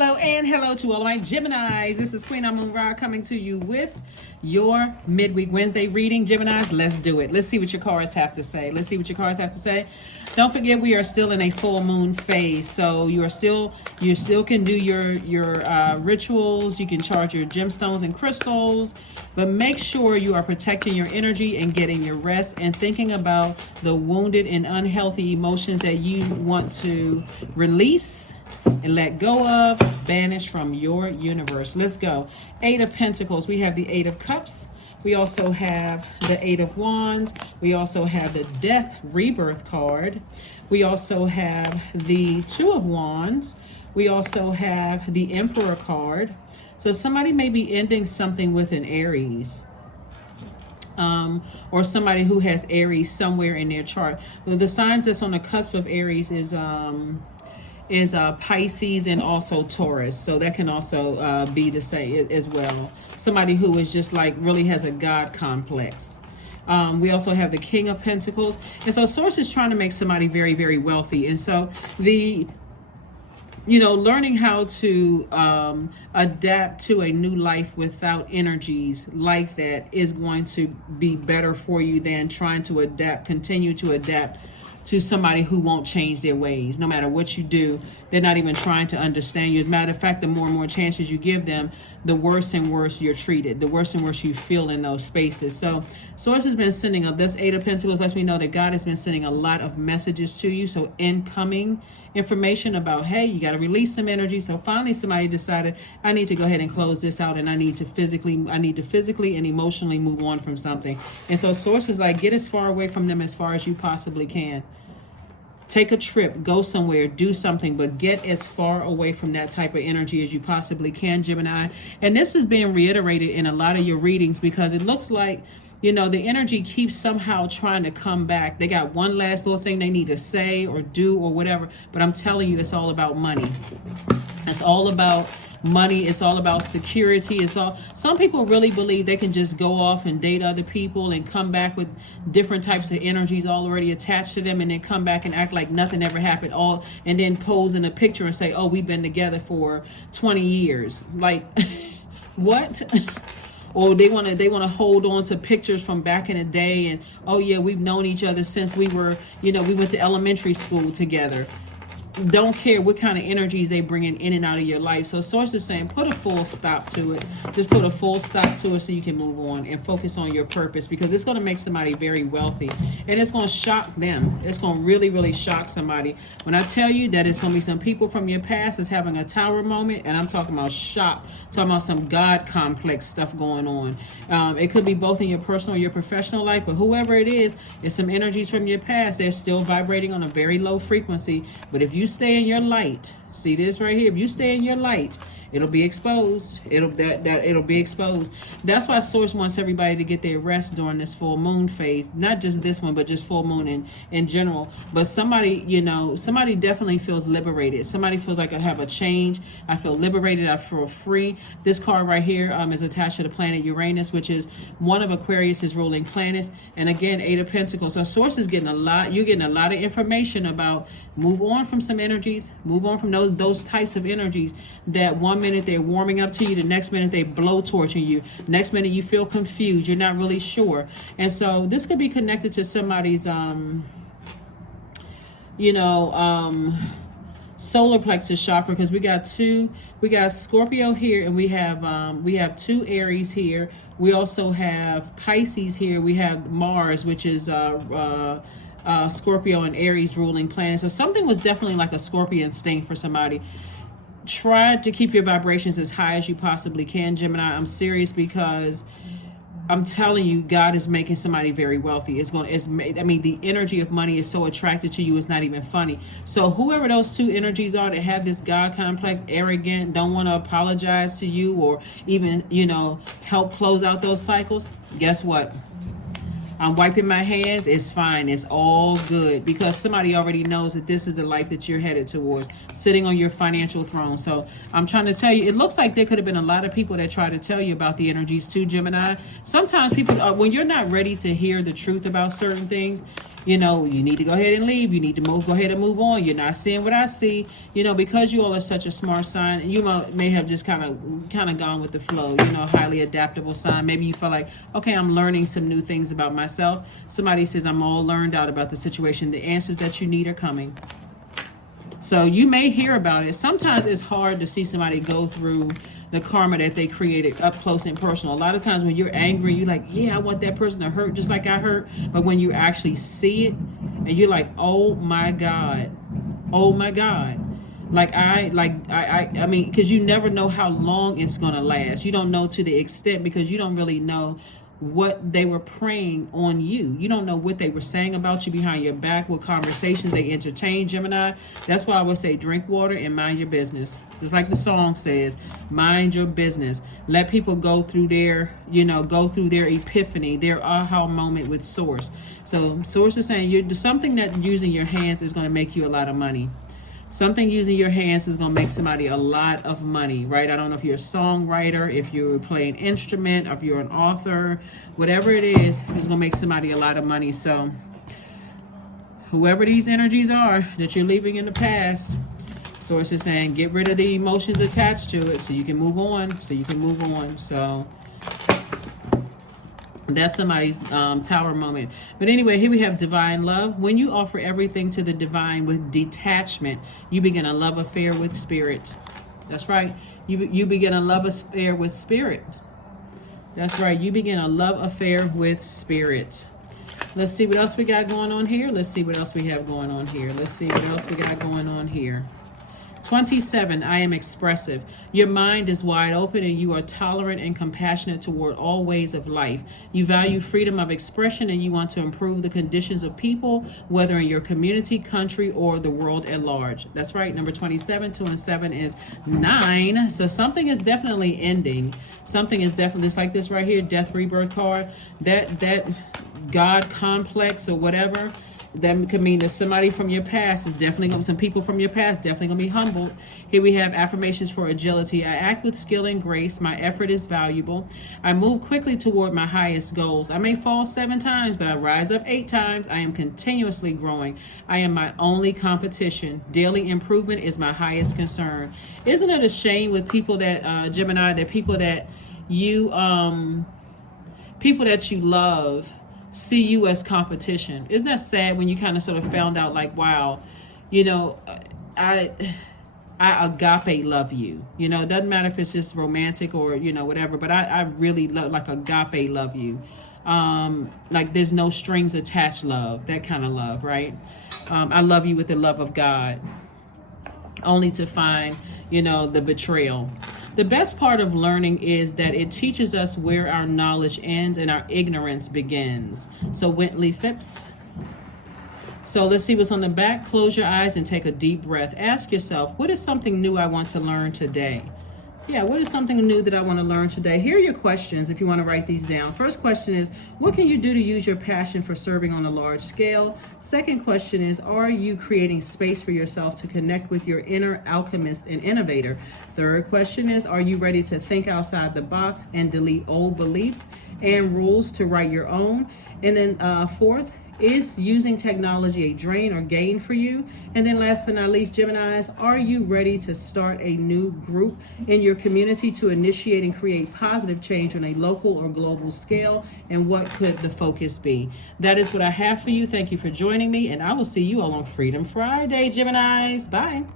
and hello to all my Geminis. This is Queen Amun Ra coming to you with your midweek Wednesday reading. Geminis, let's do it. Let's see what your cards have to say. Don't forget, we are still in a full moon phase, so you still can do your rituals. You can charge your gemstones and crystals, but make sure you are protecting your energy and getting your rest and thinking about the wounded and unhealthy emotions that you want to release and let go of, banish from your universe. Let's go. 8 of Pentacles. We have the 8 of Cups. We also have the 8 of Wands. We also have the Death Rebirth card. We also have the 2 of Wands. We also have the Emperor card. So somebody may be ending something with an Aries. Or somebody who has Aries somewhere in their chart. The signs that's on the cusp of Aries is Pisces and also Taurus. So that can also be the same as well. Somebody who is just like really has a God complex. We also have the King of Pentacles. And so Source is trying to make somebody very, very wealthy. And so learning how to adapt to a new life without energies like that is going to be better for you than trying to continue to adapt to somebody who won't change their ways. No matter what you do, they're not even trying to understand you. As a matter of fact, the more and more chances you give them, the worse and worse you're treated, the worse and worse you feel in those spaces. So Source has been sending this 8 of Pentacles lets me know that God has been sending a lot of messages to you. So incoming information about, hey, you got to release some energy. So finally somebody decided, I need to go ahead and close this out, and I need to physically and emotionally move on from something. And so Source is like, get as far away from them as far as you possibly can. Take a trip, go somewhere, do something, but get as far away from that type of energy as you possibly can, Gemini. And this is being reiterated in a lot of your readings because it looks like, the energy keeps somehow trying to come back. They got one last little thing they need to say or do or whatever. But I'm telling you, it's all about money. It's all about money. It's all about security. Some people really believe they can just go off and date other people and come back with different types of energies already attached to them, and then come back and act like nothing ever happened, and then pose in a picture and say, oh, we've been together for 20 years. Like, what? Or they want to hold on to pictures from back in the day, and oh yeah, we've known each other since we were, we went to elementary school together. Don't care what kind of energies they bring in and out of your life. So Source is saying, put a full stop to it. Just put a full stop to it so you can move on and focus on your purpose, because it's going to make somebody very wealthy, and it's going to shock them. It's going to really, really shock somebody. When I tell you that it's going to be some people from your past that's having a tower moment, and I'm talking about shock, talking about some God complex stuff going on. It could be both in your personal or your professional life, but whoever it is, it's some energies from your past. They're still vibrating on a very low frequency. But if you stay in your light, see this right here, if you stay in your light, it'll be exposed. It'll be exposed. That's why Source wants everybody to get their rest during this full moon phase. Not just this one, but just full moon in general. But somebody definitely feels liberated. Somebody feels like I have a change. I feel liberated. I feel free. This card right here is attached to the planet Uranus, which is one of Aquarius's ruling planets. And again, 8 of Pentacles. So Source is getting you're getting a lot of information about move on from some energies, move on from those types of energies that one minute they're warming up to you, the next minute they blow torching you, next minute you feel confused, you're not really sure. And so this could be connected to somebody's solar plexus chakra, because we got Scorpio here, and we have 2 Aries here. We also have Pisces here. We have Mars, which is Scorpio and Aries ruling planet. So something was definitely like a scorpion sting for somebody. Try to keep your vibrations as high as you possibly can, Gemini. I'm serious, because I'm telling you, God is making somebody very wealthy. The energy of money is so attracted to you, it's not even funny. So whoever those 2 energies are that have this God complex, arrogant, don't want to apologize to you or even, help close out those cycles, guess what? I'm wiping my hands. It's fine. It's all good, because somebody already knows that this is the life that you're headed towards, sitting on your financial throne. So I'm trying to tell you, it looks like there could have been a lot of people that try to tell you about the energies too, Gemini. Sometimes people, when you're not ready to hear the truth about certain things, you know, you need to go ahead and leave. You need to go ahead and move on. You're not seeing what I see. You know, because you all are such a smart sign, you may have just kind of gone with the flow. You know, highly adaptable sign. Maybe you feel like, okay, I'm learning some new things about myself. Somebody says, I'm all learned out about the situation. The answers that you need are coming. So you may hear about it. Sometimes it's hard to see somebody go through the karma that they created up close and personal. A lot of times when you're angry, you're like, yeah, I want that person to hurt just like I hurt. But when you actually see it and you're like, oh my God, oh my God. I mean, because you never know how long it's going to last. You don't know to the extent, because you don't really know what they were preying on you. You don't know what they were saying about you behind your back, what conversations they entertained, Gemini. That's why I would say drink water and mind your business. Just like the song says, mind your business. Let people go through their, go through their epiphany, their aha moment with Source. So Source is saying something that using your hands is going to make you a lot of money. Something using your hands is going to make somebody a lot of money, right? I don't know if you're a songwriter, if you're playing an instrument, if you're an author, whatever it is going to make somebody a lot of money. So whoever these energies are that you're leaving in the past, Source is saying get rid of the emotions attached to it so you can move on, So that's somebody's tower moment. But anyway, here we have divine love. When you offer everything to the divine with detachment, you begin a love affair with spirit. That's right. You begin a love affair with spirit. That's right. You begin a love affair with spirit. Let's see what else we got going on here. Let's see what else we have going on here. 27, I am expressive. Your mind is wide open and you are tolerant and compassionate toward all ways of life. You value freedom of expression and you want to improve the conditions of people, whether in your community, country, or the world at large. That's right. Number 27, 2 and 7 is 9. So something is definitely ending. Something is definitely, just like this right here, death rebirth card, that God complex or whatever. That could mean that somebody from your past is definitely going to, some people from your past definitely going to be humbled. Here we have affirmations for agility. I act with skill and grace. My effort is valuable. I move quickly toward my highest goals. I may fall 7 times, but I rise up 8 times. I am continuously growing. I am my only competition. Daily improvement is my highest concern. Isn't it a shame with people that, Gemini, that people that you love see you as competition? Isn't that sad when you kind of sort of found out like, wow, I agape love you. It doesn't matter if it's just romantic or, whatever, but I really love, like, agape love you. Like there's no strings attached love, that kind of love, right? I love you with the love of God, only to find, the betrayal. The best part of learning is that it teaches us where our knowledge ends and our ignorance begins. So Wintley Phipps. So let's see what's on the back. Close your eyes and take a deep breath. Ask yourself, what is something new I want to learn today? Yeah, what is something new that I want to learn today? Here are your questions if you want to write these down. First question is, what can you do to use your passion for serving on a large scale? Second question is, are you creating space for yourself to connect with your inner alchemist and innovator? Third question is, are you ready to think outside the box and delete old beliefs and rules to write your own? And then fourth, is using technology a drain or gain for you? And then last but not least, Geminis, are you ready to start a new group in your community to initiate and create positive change on a local or global scale? And what could the focus be? That is what I have for you. Thank you for joining me, and I will see you all on Freedom Friday, Geminis. Bye.